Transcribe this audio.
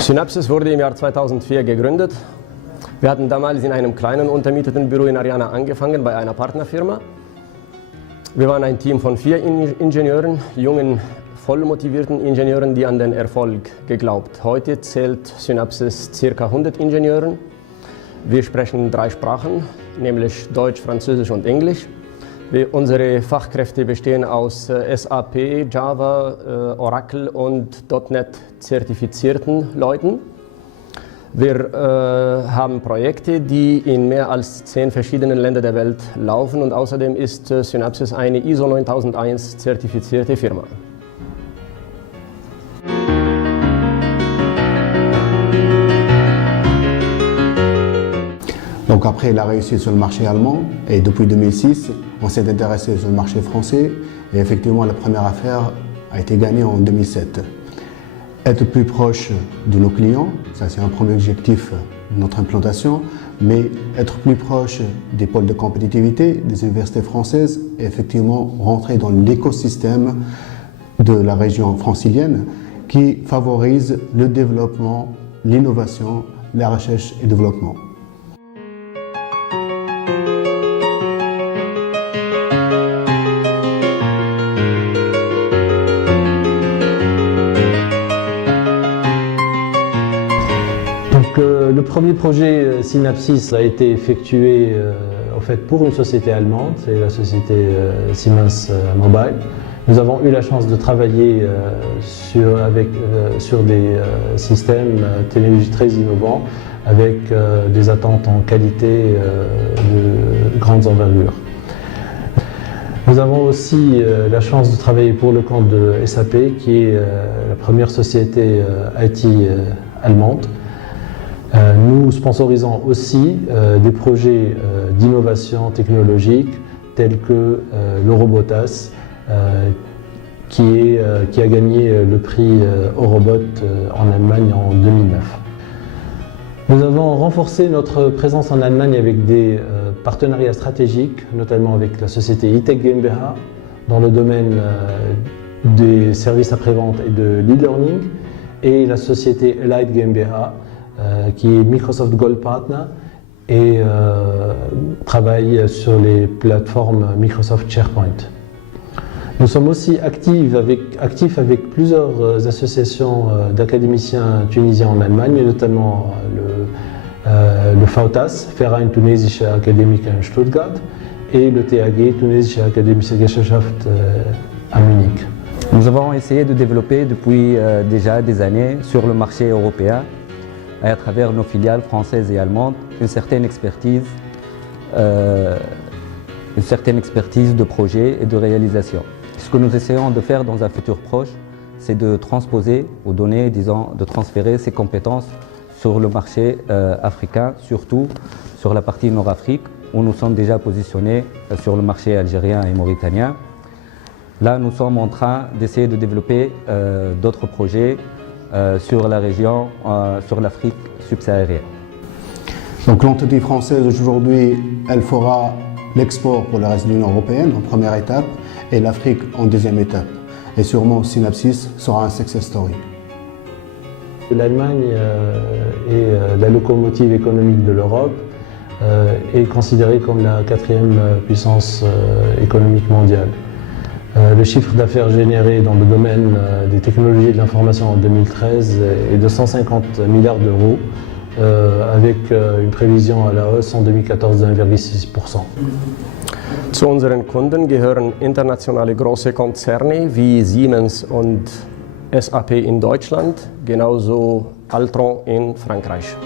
Synapsys wurde im Jahr 2004 gegründet. Wir hatten damals in einem kleinen untermieteten Büro in Ariana angefangen, bei einer Partnerfirma. Wir waren ein Team von 4 Ingenieuren, jungen, voll motivierten Ingenieuren, die an den Erfolg geglaubt. Heute zählt Synapsys ca. 100 Ingenieure. Wir sprechen 3 Sprachen, nämlich Deutsch, Französisch und Englisch. Unsere Fachkräfte bestehen aus SAP, Java, Oracle und .NET zertifizierten Leuten. Wir haben Projekte, die in mehr als 10 verschiedenen Ländern der Welt laufen und außerdem ist Synapsys eine ISO 9001 zertifizierte Firma. Donc après la réussite sur le marché allemand, et depuis 2006, on s'est intéressé sur le marché français, et effectivement la première affaire a été gagnée en 2007. Être plus proche de nos clients, ça c'est un premier objectif de notre implantation, mais être plus proche des pôles de compétitivité, des universités françaises, et effectivement rentrer dans l'écosystème de la région francilienne qui favorise le développement, l'innovation, la recherche et le développement. Le premier projet Synapsys a été effectué en fait, pour une société allemande, c'est la société Siemens Mobile. Nous avons eu la chance de travailler sur des systèmes technologiques très innovants avec des attentes en qualité de grandes envergures. Nous avons aussi la chance de travailler pour le compte de SAP, qui est la première société IT allemande. Nous sponsorisons aussi des projets d'innovation technologique tels que le Robotas qui a gagné le prix Eurobot en Allemagne en 2009. Nous avons renforcé notre présence en Allemagne avec des partenariats stratégiques, notamment avec la société E-Tech GmbH dans le domaine des services après-vente et de l'e-learning et la société Elite GmbH qui est Microsoft Gold Partner et travaille sur les plateformes Microsoft SharePoint. Nous sommes aussi actifs avec plusieurs associations d'académiciens tunisiens en Allemagne, notamment le VTAS, Verein Tunesische Akademiker in Stuttgart, et le TAG, Tunesische Akademische Gesellschaft à Munich. Nous avons essayé de développer depuis déjà des années sur le marché européen, à travers nos filiales françaises et allemandes, une certaine expertise de projet et de réalisation. Ce que nous essayons de faire dans un futur proche, c'est de transposer ou donner, disons, de transférer ces compétences sur le marché africain, surtout sur la partie Nord-Afrique, où nous sommes déjà positionnés sur le marché algérien et mauritanien. Là, nous sommes en train d'essayer de développer d'autres projets sur la région, sur l'Afrique subsaharienne. Donc l'entité française aujourd'hui, elle fera l'export pour le reste de l'Union européenne en première étape et l'Afrique en deuxième étape. Et sûrement Synapsys sera un success story. L'Allemagne est la locomotive économique de l'Europe, est considérée comme la 4e puissance économique mondiale. Le chiffre d'affaires généré dans le domaine des technologies de l'information en 2013 est de 150 milliards d'euros, avec une prévision à la hausse en 2014 de 1,6%. Zu unseren Kunden gehören internationale große Konzerne wie Siemens und SAP in Deutschland, genauso Altran in Frankreich.